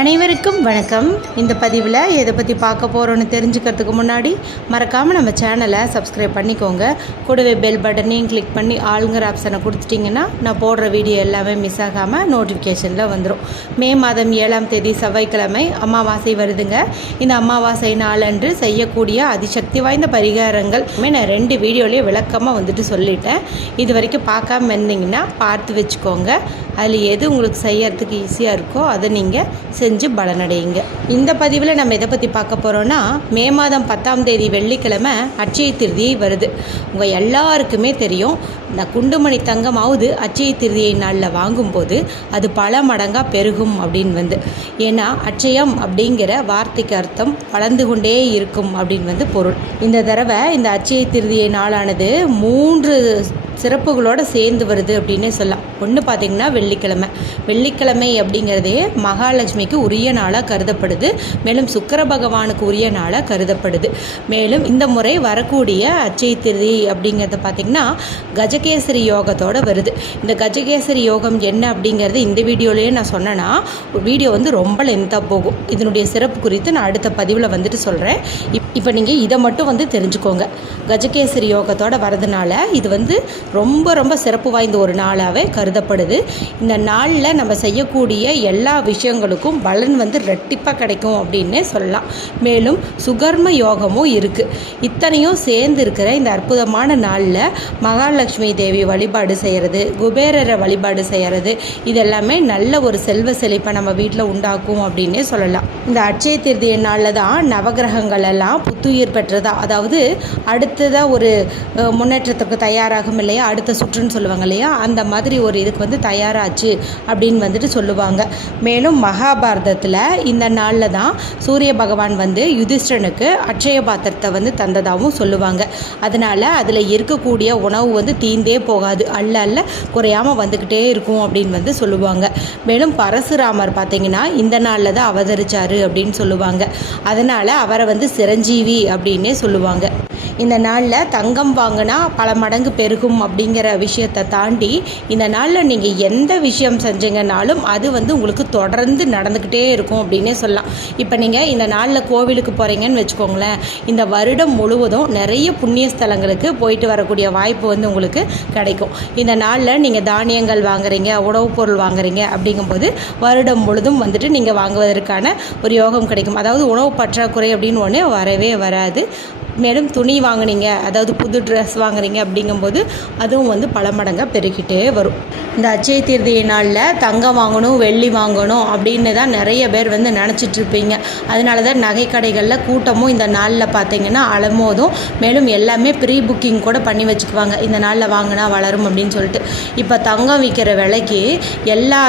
அனைவருக்கும் வணக்கம். இந்த பதிவில் எதை பற்றி பார்க்க போகிறோன்னு தெரிஞ்சுக்கிறதுக்கு முன்னாடி மறக்காமல் நம்ம சேனலை சப்ஸ்கிரைப் பண்ணிக்கோங்க. கூடவே பெல் பட்டனையும் கிளிக் பண்ணி ஆளுங்கிற ஆப்ஷனை கொடுத்துட்டிங்கன்னா நான் போடுற வீடியோ எல்லாமே மிஸ் ஆகாமல் நோட்டிஃபிகேஷனில் வந்துடும் மே மாதம் ஏழாம் தேதி செவ்வாய்க்கிழமை அமாவாசை வருதுங்க. இந்த அமாவாசை நாளன்று செய்யக்கூடிய அதிசக்தி வாய்ந்த பரிகாரங்கள் நான் ரெண்டு வீடியோலேயே விளக்கமாக வந்துட்டு சொல்லிட்டேன். இது வரைக்கும் பார்க்காம இருந்தீங்கன்னா பார்த்து வச்சுக்கோங்க. அதில் எது உங்களுக்கு செய்யறதுக்கு ஈஸியாக இருக்கோ அதை நீங்கள் செஞ்சு பலனடையுங்க. இந்த பதிவில் நம்ம எதை பற்றி பார்க்க போகிறோன்னா மே மாதம் பத்தாம் தேதி வெள்ளிக்கிழமை அட்சய திருதி வருது. உங்கள் எல்லாருக்குமே தெரியும் இந்த குண்டுமணி தங்கமாவது அச்சய திருதியை நாளில் வாங்கும்போது அது பல மடங்காக பெருகும் அப்படின்னு வந்து. ஏன்னா அட்சயம் அப்படிங்கிற வார்த்தைக்கு அர்த்தம் வளர்ந்து கொண்டே இருக்கும் அப்படின்னு வந்து பொருள். இந்த தடவை இந்த அச்சய திருதியை நாளானது மூன்று சிறப்புகளோடு சேர்ந்து வருது அப்படின்னே சொல்லலாம். ஒன்று பார்த்திங்கன்னா வெள்ளிக்கிழமை. வெள்ளிக்கிழமை அப்படிங்கிறதே மகாலட்சுமிக்கு உரிய நாளாக கருதப்படுது. மேலும் சுக்கர பகவானுக்கு உரிய நாளாக கருதப்படுது. மேலும் இந்த முறை வரக்கூடிய அச்சய திருதி அப்படிங்கிறத பார்த்திங்கன்னா கஜகேசரி யோகத்தோடு வருது. இந்த கஜகேசரி யோகம் என்ன அப்படிங்கிறது இந்த வீடியோலேயே நான் சொன்னேன்னா வீடியோ வந்து ரொம்ப லென்த்தாக போகும். இதனுடைய சிறப்பு குறித்து நான் அடுத்த பதிவில் வந்துட்டு சொல்கிறேன் இப்போ நீங்கள் இதை மட்டும் வந்து தெரிஞ்சுக்கோங்க. கஜகேசரி யோகத்தோட வரதுனால இது வந்து ரொம்ப ரொம்ப சிறப்பு வாய்ந்த ஒரு நாளாகவே கருதப்படுது. இந்த நாளில் நம்ம செய்யக்கூடிய எல்லா விஷயங்களுக்கும் பலன் வந்து ரெட்டிப்பாக கிடைக்கும் அப்படின்னு சொல்லலாம். மேலும் சுகர்ம யோகமும் இருக்குது இத்தனையும் சேர்ந்து இருக்கிற இந்த அற்புதமான நாளில் மகாலட்சுமி தேவி வழிபாடு செய்கிறது குபேரரை வழிபாடு செய்கிறது இதெல்லாமே நல்ல ஒரு செல்வ செழிப்பை நம்ம வீட்டில் உண்டாக்கும் அப்படின்னே சொல்லலாம். இந்த அட்சய திருதிய நாளில் தான் நவகிரகங்கள் எல்லாம் புத்துயிர் பெற்றதா? அதாவது அடுத்ததாக ஒரு முன்னேற்றத்துக்கு தயாராகும் இல்லையா? அடுத்த சுற்றுன்னு சொல்லுவாங்க இல்லையா? அந்த மாதிரி ஒரு இதுக்கு வந்து தயாராச்சு அப்படின்னு வந்துட்டு சொல்லுவாங்க. மேலும் மகாபாரதத்தில் இந்த நாளில் தான் சூரிய பகவான் வந்து யுதிஷ்டனுக்கு அட்சய பாத்திரத்தை வந்து தந்ததாகவும் சொல்லுவாங்க. அதனால் அதில் இருக்கக்கூடிய உணவு வந்து தீந்தே போகாது. அல்ல அல்ல குறையாமல் வந்துக்கிட்டே இருக்கும் அப்படின்னு வந்து சொல்லுவாங்க. மேலும் பரசுராமர் பார்த்தீங்கன்னா இந்த நாளில் தான் அவதரிச்சாரு அப்படின்னு சொல்லுவாங்க. அதனால் அவரை வந்து சிரஞ்சீவி அப்படின்னே சொல்லுவாங்க. இந்த நாளில் தங்கம் வாங்கினா பல மடங்கு பெருகும் அப்படிங்கிற விஷயத்தை தாண்டி இந்த நாளில் நீங்கள் எந்த விஷயம் செஞ்சீங்கனாலும் அது வந்து உங்களுக்கு தொடர்ந்து நடந்துக்கிட்டே இருக்கும் அப்படின்னே சொல்லலாம். இப்போ நீங்கள் இந்த நாளில் கோவிலுக்கு போகிறீங்கன்னு வச்சுக்கோங்களேன் இந்த வருடம் முழுவதும் நிறைய புண்ணிய ஸ்தலங்களுக்கு போயிட்டு வரக்கூடிய வாய்ப்பு வந்து உங்களுக்கு கிடைக்கும். இந்த நாளில் நீங்கள் தானியங்கள் வாங்குறீங்க உணவுப் பொருள் வாங்குறீங்க அப்படிங்கும்போது வருடம் முழுதும் வந்துட்டு நீங்கள் வாங்குவதற்கான ஒரு யோகம் கிடைக்கும். அதாவது உணவு பற்றாக்குறை அப்படின்னு ஒன்று வரவே வராது. மேலும் துணி வாங்குனீங்க அதாவது புது ட்ரெஸ் வாங்குறீங்க அப்படிங்கும்போது அதுவும் வந்து பல மடங்காக பெருகிட்டே வரும். இந்த அச்சய தீர்த்திய நாளில் தங்கம் வாங்கணும் வெள்ளி வாங்கணும் அப்படின்னு தான் நிறைய பேர் வந்து நினச்சிட்டு இருப்பீங்க. அதனால தான் நகை கடைகளில் கூட்டமும் இந்த நாளில் பார்த்தீங்கன்னா அலமோதும். மேலும் எல்லாமே ப்ரீ புக்கிங் கூட பண்ணி வச்சுக்குவாங்க. இந்த நாளில் வாங்கினா வளரும் அப்படின்னு சொல்லிட்டு. இப்போ தங்கம் விற்கிற விலைக்கு எல்லா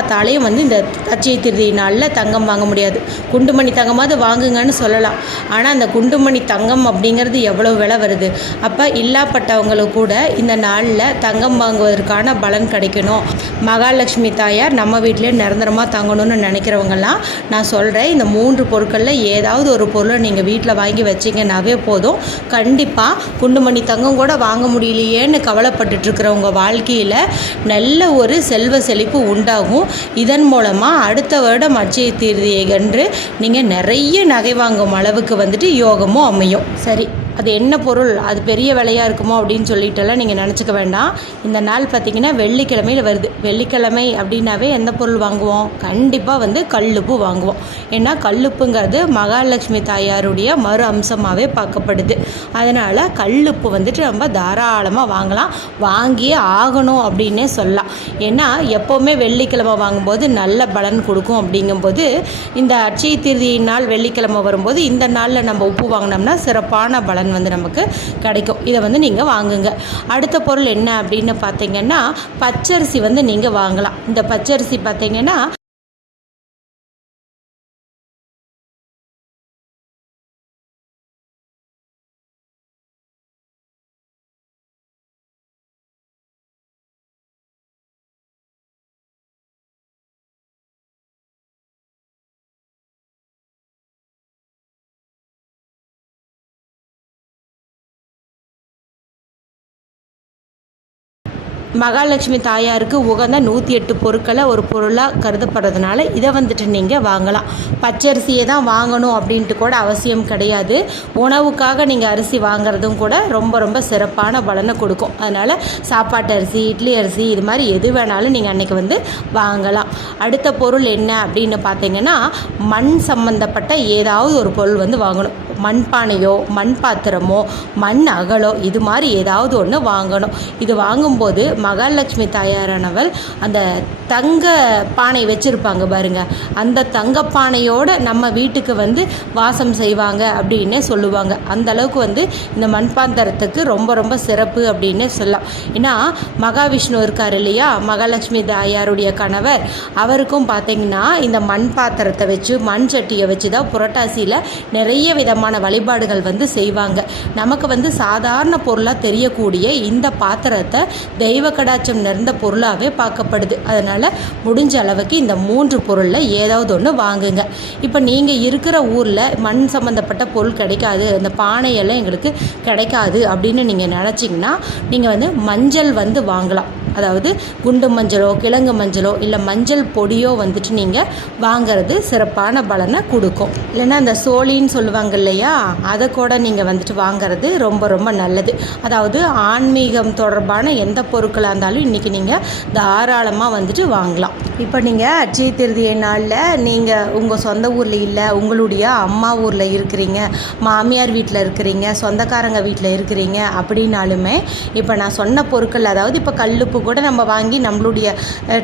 வந்து இந்த அச்சய தீர்த்தி நாளில் தங்கம் வாங்க முடியாது. குண்டுமணி தங்கமாவது வாங்குங்கன்னு சொல்லலாம். ஆனால் அந்த குண்டுமணி தங்கம் அப்படிங்கிறது எவ்வளோ விலை வருது. அப்போ இல்லாப்பட்டவங்களும் கூட இந்த நாளில் தங்கம் வாங்குவதற்கான பலன் கிடைக்கணும். மகாலட்சுமி தாயார் நம்ம வீட்டிலே நிரந்தரமாக தங்கணும்னு நினைக்கிறவங்கலாம் நான் சொல்கிறேன் இந்த மூன்று பொருட்களில் ஏதாவது ஒரு பொருளை நீங்கள் வீட்டில் வாங்கி வச்சிங்கன்னாவே போதும். கண்டிப்பாக குண்டுமணி தங்கம் கூட வாங்க முடியலையேன்னு கவலைப்பட்டுட்ருக்குறவங்க வாழ்க்கையில் நல்ல ஒரு செல்வ செழிப்பு உண்டாகும். இதன் மூலமாக அடுத்த வருடம் அச்சய தீர்தியை அன்று நீங்கள் நிறைய நகை வாங்கும் அளவுக்கு வந்துட்டு யோகமும் அமையும். சரி. அது என்ன பொருள் அது பெரிய விலையாக இருக்குமோ அப்படின்னு சொல்லிட்டுலாம் நீங்கள் நினச்சிக்க வேண்டாம். இந்த நாள் பார்த்தீங்கன்னா வெள்ளிக்கிழமையில் வருது. வெள்ளிக்கிழமை அப்படின்னாவே எந்த பொருள் வாங்குவோம்? கண்டிப்பாக வந்து கல்லுப்பு வாங்குவோம். ஏன்னா கல்லுப்புங்கிறது மகாலட்சுமி தாயாருடைய மறு அம்சமாகவே பார்க்கப்படுது. அதனால் கல்லுப்பு வந்துட்டு நம்ம தாராளமாக வாங்கலாம். வாங்கியே ஆகணும் அப்படின்னே சொல்லலாம். ஏன்னா எப்போவுமே வெள்ளிக்கிழமை வாங்கும்போது நல்ல பலன் கொடுக்கும் அப்படிங்கும்போது இந்த அச்சய திருதியின் நாள் வெள்ளிக்கிழமை வரும்போது இந்த நாளில் நம்ம உப்பு வாங்கினோம்னா சிறப்பான பலன் வந்து நமக்கு கிடைக்கும். இதை வந்து நீங்கள் வாங்குங்க. அடுத்த பொருள் என்ன அப்படின்னு பார்த்தீங்கன்னா பச்சரிசி வந்து நீங்கள் வாங்கலாம். இந்த பச்சரிசி பார்த்தீங்கன்னா மகாலட்சுமி தாயாருக்கு உகந்த நூற்றி எட்டு பொருட்களை ஒரு பொருளாக கருதப்படுறதுனால இதை வந்துட்டு நீங்கள் வாங்கலாம். பச்சரிசியை தான் வாங்கணும் அப்படின்ட்டு கூட அவசியம் கிடையாது. உணவுக்காக நீங்கள் அரிசி வாங்குறதும் கூட ரொம்ப ரொம்ப சிறப்பான பலனை கொடுக்கும். அதனால் சாப்பாட்டு அரிசி இட்லி அரிசி இது மாதிரி எது வேணாலும் நீங்கள் அன்றைக்கி வந்து வாங்கலாம். அடுத்த பொருள் என்ன அப்படின்னு பார்த்தீங்கன்னா மண் சம்மந்தப்பட்ட ஏதாவது ஒரு பொருள் வந்து வாங்கணும். மண்பானையோ மண் பாத்திரமோ மண் அகலோ இது மாதிரி ஏதாவது ஒன்று வாங்கணும். இது வாங்கும்போது மகாலட்சுமி தாயாரானவள் அந்த தங்க பானை வச்சுருப்பாங்க பாருங்க. அந்த தங்க பானையோடு நம்ம வீட்டுக்கு வந்து வாசம் செய்வாங்க அப்படின்னு சொல்லுவாங்க. அந்த அளவுக்கு வந்து இந்த மண்பாந்தரத்துக்கு ரொம்ப ரொம்ப சிறப்பு அப்படின்னு சொல்லலாம். ஏன்னா மகாவிஷ்ணு இருக்கார் இல்லையா? மகாலட்சுமி தாயாருடைய கணவர். அவருக்கும் பார்த்தீங்கன்னா இந்த மண் பாத்திரத்தை வச்சு மண் சட்டியை வச்சு தான் புரட்டாசியில் நிறைய விதமான வழிபாடுகள் வந்து செய்வாங்க. நமக்கு வந்து சாதாரண பொருளாக தெரியக்கூடிய இந்த பாத்திரத்தை தெய்வ கடாட்சம் நிறைந்த பொருளாகவே பார்க்கப்படுது. அதனால் முடிஞ்ச அளவுக்கு இந்த மூன்று பொருளில் ஏதாவது ஒன்று வாங்குங்க. இப்போ நீங்கள் இருக்கிற ஊரில் மண் சம்மந்தப்பட்ட பொருள் கிடைக்காது. அந்த பானையெல்லாம் எங்களுக்கு கிடைக்காது அப்படின்னு நீங்கள் நினச்சிங்கன்னா நீங்கள் வந்து மஞ்சள் வந்து வாங்கலாம். அதாவது குண்டு மஞ்சளோ கிழங்கு மஞ்சளோ இல்லை மஞ்சள் பொடியோ வந்துட்டு நீங்கள் வாங்கிறது சிறப்பான பலனை கொடுக்கும். இல்லைன்னா அந்த சோழின்னு சொல்லுவாங்க இல்லையா? அதை கூட நீங்கள் வந்துட்டு வாங்கிறது ரொம்ப ரொம்ப நல்லது. அதாவது ஆன்மீகம் தொடர்பான எந்த பொருட்களாக இருந்தாலும் இன்றைக்கி நீங்கள் தாராளமாக வந்துட்டு வாங்கலாம். இப்போ நீங்கள் அட்சய திருதியை நாளில் நீங்கள் உங்கள் சொந்த ஊரில் இல்லை உங்களுடைய அம்மா ஊரில் இருக்கிறீங்க மாமியார் வீட்டில் இருக்கிறீங்க சொந்தக்காரங்க வீட்டில் இருக்கிறீங்க அப்படின்னாலுமே இப்போ நான் சொன்ன பொருட்கள் அதாவது இப்போ கல்லுப்பு கூட நம்ம வாங்கி நம்மளுடைய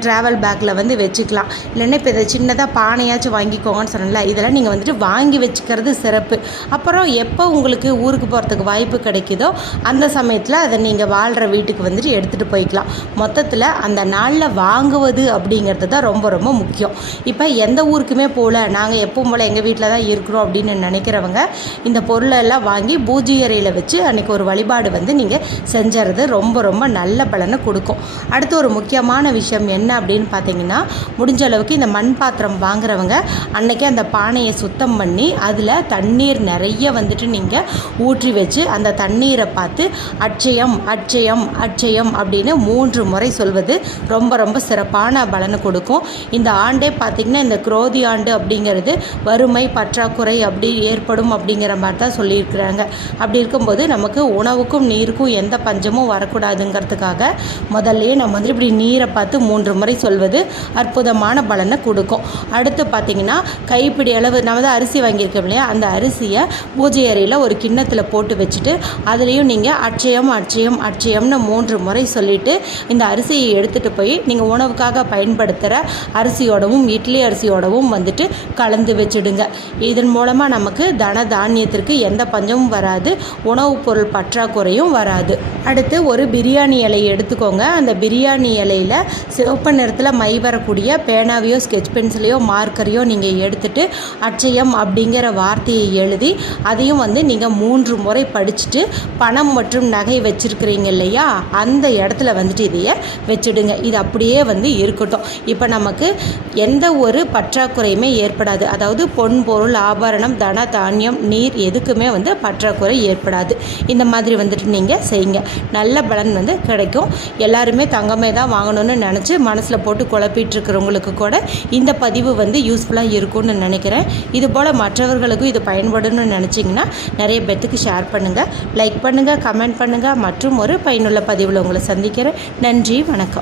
ட்ராவல் பேக்கில் வந்து வச்சுக்கலாம். இல்லைன்னா இப்போ இதை சின்னதாக பானையாச்சும் வாங்கிக்கோங்கன்னு சொன்னல இதெல்லாம் நீங்கள் வந்துட்டு வாங்கி வச்சுக்கிறது சிறப்பு. அப்புறம் எப்போ உங்களுக்கு ஊருக்கு போகிறதுக்கு வாய்ப்பு கிடைக்குதோ அந்த சமயத்தில் அதை நீங்கள் வாழ்கிற வீட்டுக்கு வந்துட்டு எடுத்துகிட்டு போய்க்கலாம். மொத்தத்தில் அந்த நாளில் வாங்குவது அப்படிங்கிறது தான் ரொம்ப ரொம்ப முக்கியம். இப்போ எந்த ஊருக்குமே போகல நாங்கள் எப்பவும் போல் எங்கள் வீட்டில் தான் இருக்கிறோம் அப்படின்னு நினைக்கிறவங்க இந்த பொருளை எல்லாம் வாங்கி பூஜை அறையில் வச்சு அன்றைக்கி ஒரு வழிபாடு வந்து நீங்கள் செஞ்சுறது ரொம்ப ரொம்ப நல்ல பலனை கொடுக்கும். அடுத்து ஒரு முக்கியமான விஷயம் என்ன அப்படின்னு பார்த்தீங்கன்னா முடிஞ்ச அளவுக்கு இந்த மண் பாத்திரம் வாங்குறவங்க அன்னைக்கு அந்த பானையை சுத்தம் பண்ணி அதில் தண்ணீர் நிறைய வந்துட்டு நீங்கள் ஊற்றி வச்சு அந்த தண்ணீரை பார்த்து அட்சயம் அட்சயம் அட்சயம் அப்படின்னு மூன்று முறை சொல்வது ரொம்ப ரொம்ப சிறப்பான பலனை கொடுக்கும். இந்த ஆண்டே பார்த்திங்கன்னா இந்த குரோதி ஆண்டு அப்படிங்கிறது வறுமை பற்றாக்குறை அப்படி ஏற்படும் அப்படிங்கிற மாதிரி தான் சொல்லியிருக்கிறாங்க. அப்படி இருக்கும்போது நமக்கு உணவுக்கும் நீருக்கும் எந்த பஞ்சமும் வரக்கூடாதுங்கிறதுக்காக முதல்லையே நம்ம வந்து இப்படி நீரை பார்த்து மூன்று முறை சொல்வது அற்புதமான பலனை கொடுக்கும். அடுத்து பார்த்திங்கன்னா கைப்பிடி அளவு நம்ம வந்து அரிசி வாங்கியிருக்கோம் இல்லையா? அந்த அரிசியை பூஜை அறையில் ஒரு கிண்ணத்தில் போட்டு வச்சுட்டு அதுலேயும் நீங்கள் அட்சயம் அட்சயம் அட்சயம்னு மூன்று முறை சொல்லிவிட்டு இந்த அரிசியை எடுத்துகிட்டு போய் நீங்கள் உணவுக்காக பயன்படுத்துகிற அரிசியோடவும் இட்லி அரிசியோடவும் வந்துட்டு கலந்து வச்சுடுங்க. இதன் மூலமாக நமக்கு தன தானியத்திற்கு எந்த பஞ்சமும் வராது உணவுப் பொருள் பற்றாக்குறையும் வராது. அடுத்து ஒரு பிரியாணி இலையை எடுத்துக்கோங்க. அந்த பிரியாணி இலையில் சிவப்பு நிறத்தில் மை வரக்கூடிய பேனாவையோ ஸ்கெச் பென்சிலையோ மார்க்கரையோ நீங்கள் எடுத்துட்டு அட்சயம் அப்படிங்கிற வார்த்தையை எழுதி அதையும் வந்து நீங்கள் மூன்று முறை படிச்சுட்டு பணம் மற்றும் நகை வச்சுருக்கிறீங்க இல்லையா? அந்த இடத்துல வந்துட்டு இதையே வச்சுடுங்க. இது அப்படியே வந்து இருக்கட்டும். இப்போ நமக்கு எந்த ஒரு பற்றாக்குறையுமே ஏற்படாது. அதாவது பொன் பொருள் ஆபரணம் தன தானியம் நீர் எதுக்குமே வந்து பற்றாக்குறை ஏற்படாது. இந்த மாதிரி வந்துட்டு நீங்கள் செய்யுங்க. நல்ல பலன் வந்து கிடைக்கும். எல்லாருமே தங்கமே தான் வாங்கணும்னு நினச்சி மனசில் போட்டு குழப்பிட்டுருக்கிறவங்களுக்கு கூட இந்த பதிவு வந்து யூஸ்ஃபுல்லாக இருக்கும்னு நினைக்கிறேன். இது போல் மற்றவர்களுக்கும் இது பயன்படும்னு நினச்சிங்கன்னா நிறைய பேர்த்துக்கு ஷேர் பண்ணுங்கள் லைக் பண்ணுங்கள் கமெண்ட் பண்ணுங்கள் மற்றும் ஒரு பயனுள்ள பதிவில் உங்களை சந்திக்கிறேன். நன்றி வணக்கம்.